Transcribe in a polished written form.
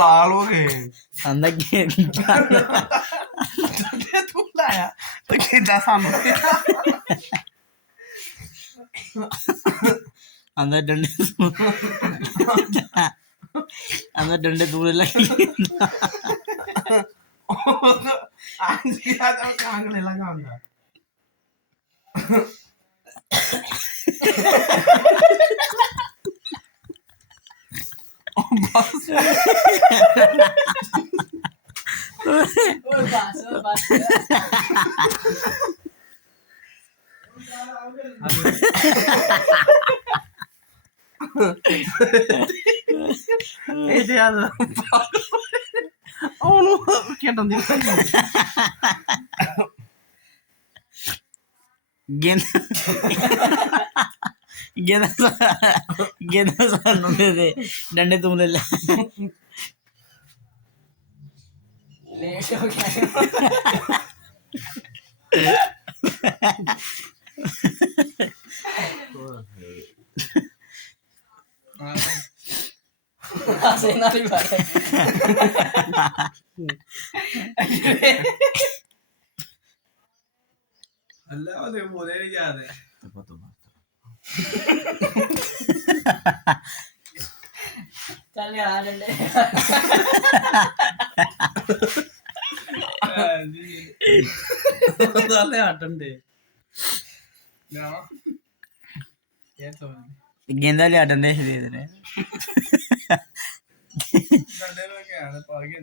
लाल हो गए अंदर तू लाया तो कितना सामने अंदर डंडे अंदर डंडे दूर लगे आज किया तो कांगने लगा अंदर ਇਹ ਯਾਰ ਉਹਨੂੰ ਕੀ ਟੰਦੀ गेंदा सानू दे दे डंडे तुम ले ले अल्लाह ਉਹਦੇ ਮੋਰੇ ਨਹੀਂ ਜਾਂਦੇ ਚੱਲ ਯਾਰ ਡੰਡੇ ਚੱਲ ਆ ਡੰਡੇ ਨਾ ਇਹ ਤਾਂ गेंदा लिया डंडे दे दे ਡੰਡੇ ਨੂੰ ਕਿਹਾ ਪਾ ਗਿਆ